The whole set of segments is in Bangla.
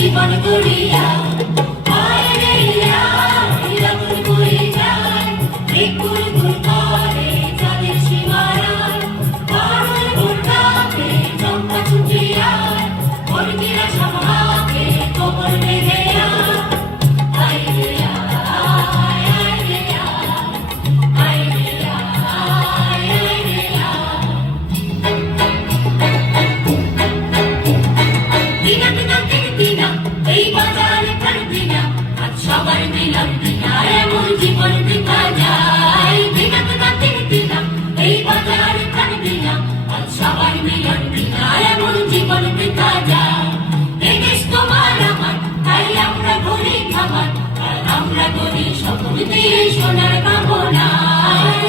জীবন গড়িয়া আয় রে আয় রাবণ বয়ে যায় গুল গুল করে চাঁদের সীমানায় পারুল ভোরটাকে চম্পা ছুটে আয় বর্গিরা সভাকে কবর বেঁধে আয় রে আয় আয় রে আয় রে আয় রে আয় দিনা দিনা দিনা এই বাজারে প্রাণ দিনা আজ সবার মিলন দিনা এমন জীবন দেখা যায় দিনা দিনা দিনা এই বাজারে প্রাণ দিনা আজ সবার মিলন দিনা এমন জীবন দেখা যায় এই দেশ তোমার আমার তাই আমরা গড়ি খাবার আর আমরা গড়ি স্বপ্ন দিয়ে সোনার কামনা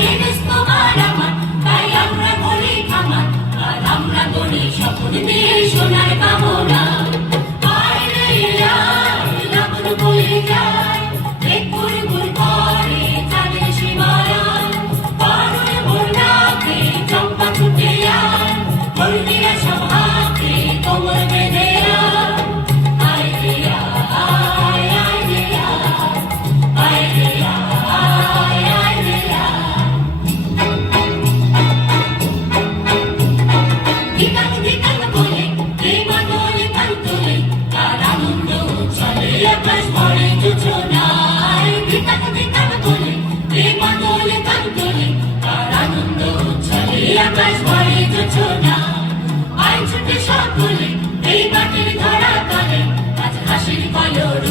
এই দেশ তোমার আমার তাই আমরা গড়ি খাবার আর আমরা গড়ি স্বপ্ন দিয়ে সোনার কামনা আয় রে আয় রাবণ বয়ে যায় গুল গুল করে চাঁদের সীমানায় পারুল ভোরটাকে চম্পা ছুটে আয় বর্গিরা সভাকে কোমর বেঁধে আয় রে আয় আয় রে আয় রে আয় আয় রে দিকান দিকান বলে কে মাদলে কান তোলে তার আনন্দ চলে আকাশ ভরে যোজনায় দিকান দিকান বলে কে মাদলে কান তোলে তার আনন্দ চলে আকাশ ভরে যোজনায় আয় ছুটে সকলে এই বাটির ধরা তলে আজ হাসির কলর